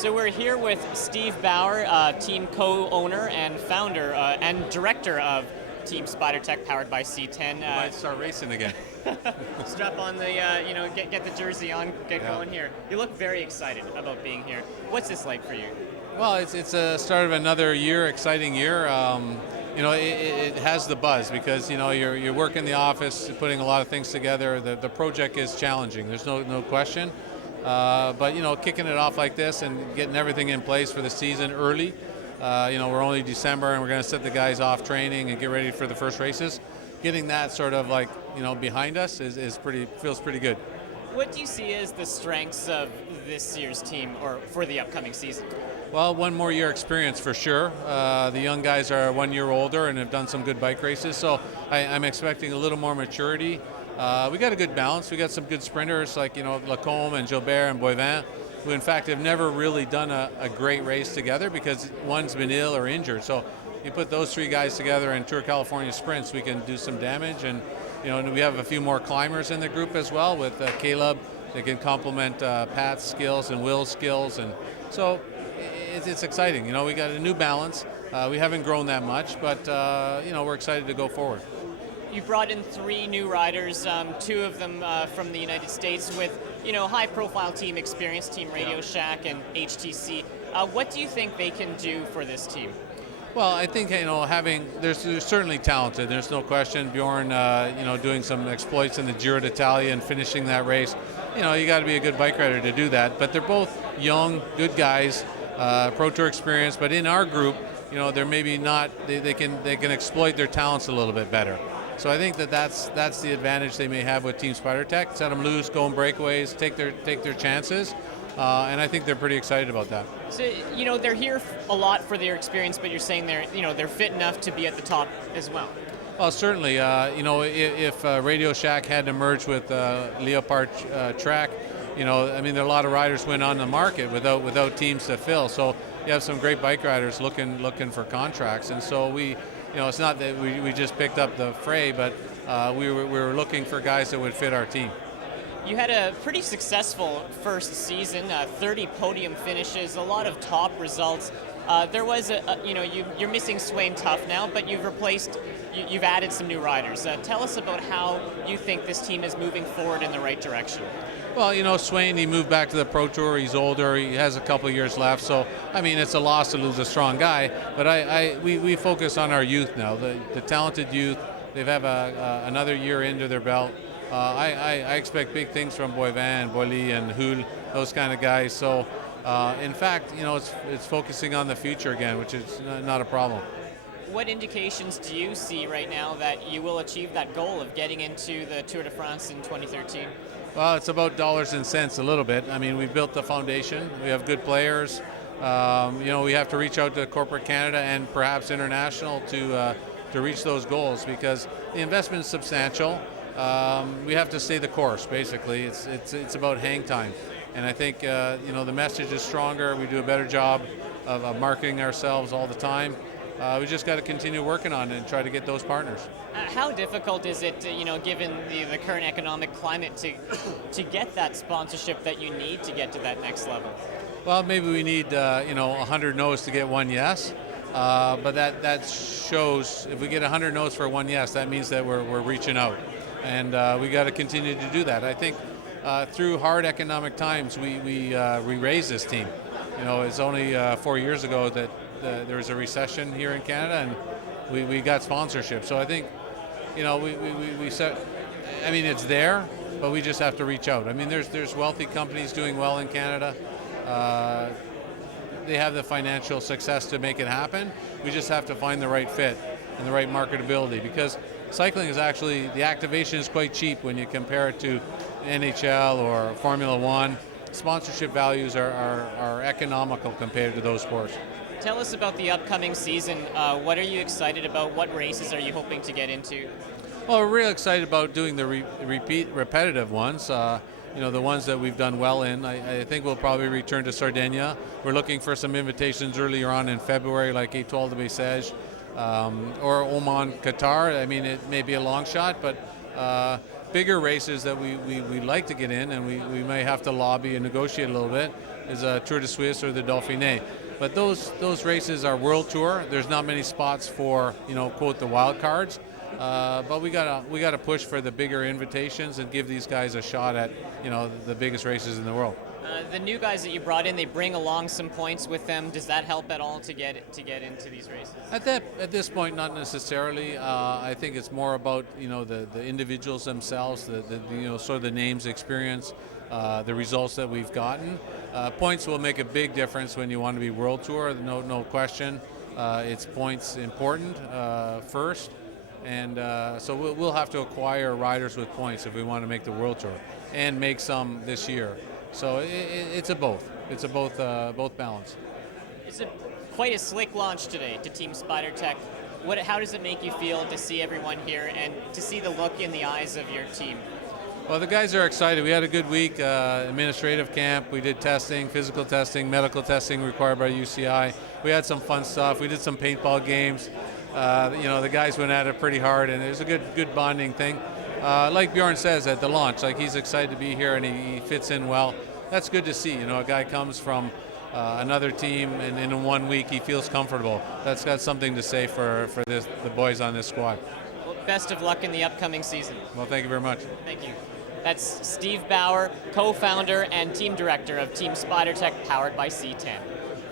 So we're here with Steve Bauer, team co-owner and founder and director of Team SpiderTech, powered by C10. We might start racing again. Strap on the, get the jersey on, get going here. You look very excited about being here. What's this like for you? Well, it's a start of another year, exciting year. It has the buzz because you're working in the office, putting a lot of things together. The project is challenging. There's no question. But kicking it off like this and getting everything in place for the season early. We're only December and we're going to set the guys off training and get ready for the first races. Getting that sort of behind us feels pretty good. What do you see as the strengths of this year's team or for the upcoming season? Well, one more year experience for sure. The young guys are 1 year older and have done some good bike races, so I'm expecting a little more maturity. We got a good balance. We got some good sprinters like Lacombe and Gilbert and Boivin, who in fact have never really done a great race together because one's been ill or injured. So you put those three guys together in Tour California sprints, we can do some damage. And we have a few more climbers in the group as well with Caleb. They can complement Pat's skills and Will's skills, and so it's exciting. We got a new balance. We haven't grown that much, but we're excited to go forward. You brought in 3 new riders, 2 of them from the United States with, high-profile team experience, Team Radio Shack and HTC. What do you think they can do for this team? Well, I think they're certainly talented. There's no question. Bjorn, doing some exploits in the Giro d'Italia and finishing that race. You got to be a good bike rider to do that. But they're both young, good guys, Pro Tour experience. But in our group, they're maybe not. They can exploit their talents a little bit better. So I think that's the advantage they may have with Team SpiderTech. Set them loose, go on breakaways, take their chances, and I think they're pretty excited about that. So they're here a lot for their experience, but you're saying they're fit enough to be at the top as well. Well, certainly. If Radio Shack had emerged with Leopard Track, there are a lot of riders went on the market without teams to fill. So you have some great bike riders looking for contracts, and so we. It's not that we just picked up the fray, but we were looking for guys that would fit our team. You had a pretty successful first season, 30 podium finishes, a lot of top results. There was you're missing Swain Tough now, but you've added some new riders. Tell us about how you think this team is moving forward in the right direction. Well, Swain, he moved back to the Pro Tour. He's older. He has a couple of years left. So, it's a loss to lose a strong guy. But we focus on our youth now, the talented youth. They have another year into their belt. I expect big things from Boivin, Boily, and Hull, those kind of guys. So, in fact, it's focusing on the future again, which is not a problem. What indications do you see right now that you will achieve that goal of getting into the Tour de France in 2013? Well, it's about dollars and cents a little bit. We've built the foundation. We have good players. We have to reach out to corporate Canada and perhaps international to reach those goals because the investment is substantial. We have to stay the course. Basically, it's about hang time, and I think the message is stronger. We do a better job of marketing ourselves all the time. We just got to continue working on it and try to get those partners. How difficult is it, given the current economic climate, to get that sponsorship that you need to get to that next level? Well, maybe we need 100 no's to get one yes, but that shows if we get 100 no's for one yes, that means that we're reaching out, and we got to continue to do that. I think through hard economic times, we raised this team. It's only 4 years ago that there was a recession here in Canada, and we got sponsorship. So I think, we set. It's there, but we just have to reach out. There's wealthy companies doing well in Canada. They have the financial success to make it happen. We just have to find the right fit and the right marketability because cycling is actually, the activation is quite cheap when you compare it to NHL or Formula One. Sponsorship values are economical compared to those sports. Tell us about the upcoming season. What are you excited about? What races are you hoping to get into? Well, we're really excited about doing the repetitive ones. The ones that we've done well in. I think we'll probably return to Sardinia. We're looking for some invitations earlier on in February, like Étoile de Bessèges, or Oman, Qatar. It may be a long shot, but bigger races that we like to get in, and we may have to lobby and negotiate a little bit. is a Tour de Suisse or the Dauphiné. But those races are World Tour. There's not many spots for, quote, the wild cards. But we gotta push for the bigger invitations and give these guys a shot at, the biggest races in the world. The new guys that you brought in, they bring along some points with them. Does that help at all to get into these races? At this point, not necessarily. I think it's more about the individuals themselves, the sort of the names, experience, the results that we've gotten. Points will make a big difference when you want to be World Tour. No question. It's points important first, and so we'll have to acquire riders with points if we want to make the World Tour and make some this year. So it's a both. It's a both balance. It's quite a slick launch today to Team SpiderTech. How does it make you feel to see everyone here and to see the look in the eyes of your team? Well, the guys are excited. We had a good week, administrative camp. We did testing, physical testing, medical testing required by UCI. We had some fun stuff. We did some paintball games. The guys went at it pretty hard, and it was a good bonding thing. Like Bjorn says at the launch, like he's excited to be here and he fits in well. That's good to see. A guy comes from another team and in 1 week he feels comfortable. That's got something to say for the boys on this squad. Well, best of luck in the upcoming season. Well, thank you very much. Thank you. That's Steve Bauer, co-founder and team director of Team SpiderTech, powered by C10.